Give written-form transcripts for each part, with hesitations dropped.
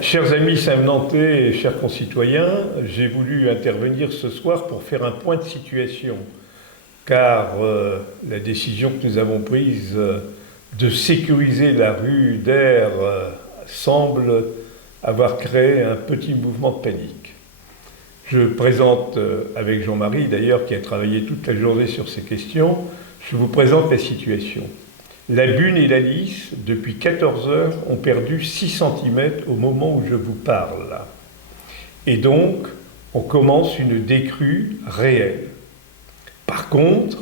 Chers amis Saint-Venantais et chers concitoyens, j'ai voulu intervenir ce soir pour faire un point de situation, car la décision que nous avons prise de sécuriser la rue d'Air semble avoir créé un petit mouvement de panique. Je présente, avec Jean-Marie d'ailleurs, qui a travaillé toute la journée sur ces questions, je vous présente la situation. La Bune et la Lys, depuis 14 heures, ont perdu 6 cm au moment où je vous parle. Et donc, on commence une décrue réelle. Par contre,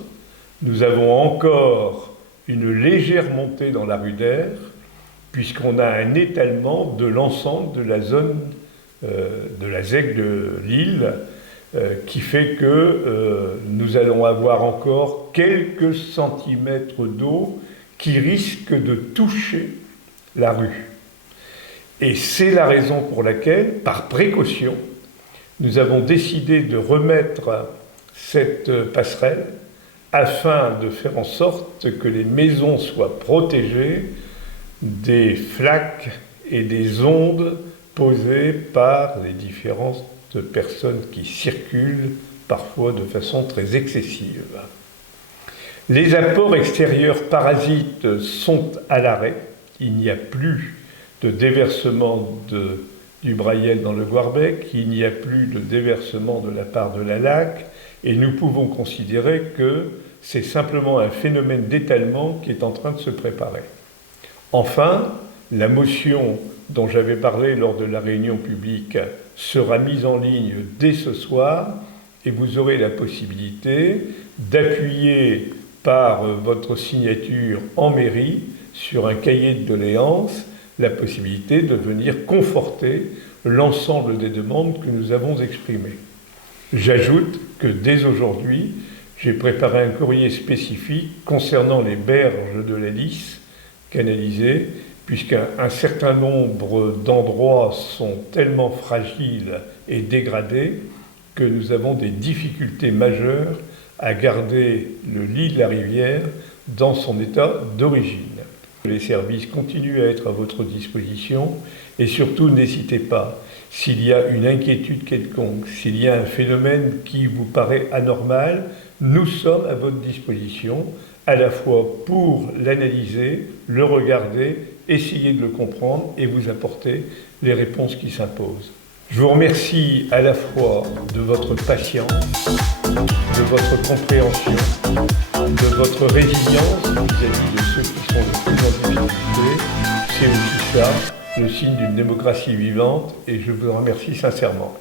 nous avons encore une légère montée dans la rue d'Air, puisqu'on a un étalement de l'ensemble de la zone de la ZEC de Lille, qui fait que nous allons avoir encore quelques centimètres d'eau qui risquent de toucher la rue. Et c'est la raison pour laquelle, par précaution, nous avons décidé de remettre cette passerelle afin de faire en sorte que les maisons soient protégées des flaques et des ondes posées par les différentes personnes qui circulent, parfois de façon très excessive. Les apports extérieurs parasites sont à l'arrêt. Il n'y a plus de déversement du Brayel dans le Goarbec, il n'y a plus de déversement de la part de la Laque, et nous pouvons considérer que c'est simplement un phénomène d'étalement qui est en train de se préparer. Enfin, la motion dont j'avais parlé lors de la réunion publique sera mise en ligne dès ce soir, et vous aurez la possibilité d'appuyer par votre signature en mairie sur un cahier de doléances la possibilité de venir conforter l'ensemble des demandes que nous avons exprimées. J'ajoute que dès aujourd'hui, j'ai préparé un courrier spécifique concernant les berges de la Lys canalisées, puisqu'un certain nombre d'endroits sont tellement fragiles et dégradés que nous avons des difficultés majeures à garder le lit de la rivière dans son état d'origine. Les services continuent à être à votre disposition et surtout n'hésitez pas, s'il y a une inquiétude quelconque, s'il y a un phénomène qui vous paraît anormal, nous sommes à votre disposition, à la fois pour l'analyser, le regarder, essayer de le comprendre et vous apporter les réponses qui s'imposent. Je vous remercie à la fois de votre patience, de votre compréhension, de votre résilience vis-à-vis de ceux qui sont le plus en difficulté. C'est aussi ça, le signe d'une démocratie vivante, et je vous en remercie sincèrement.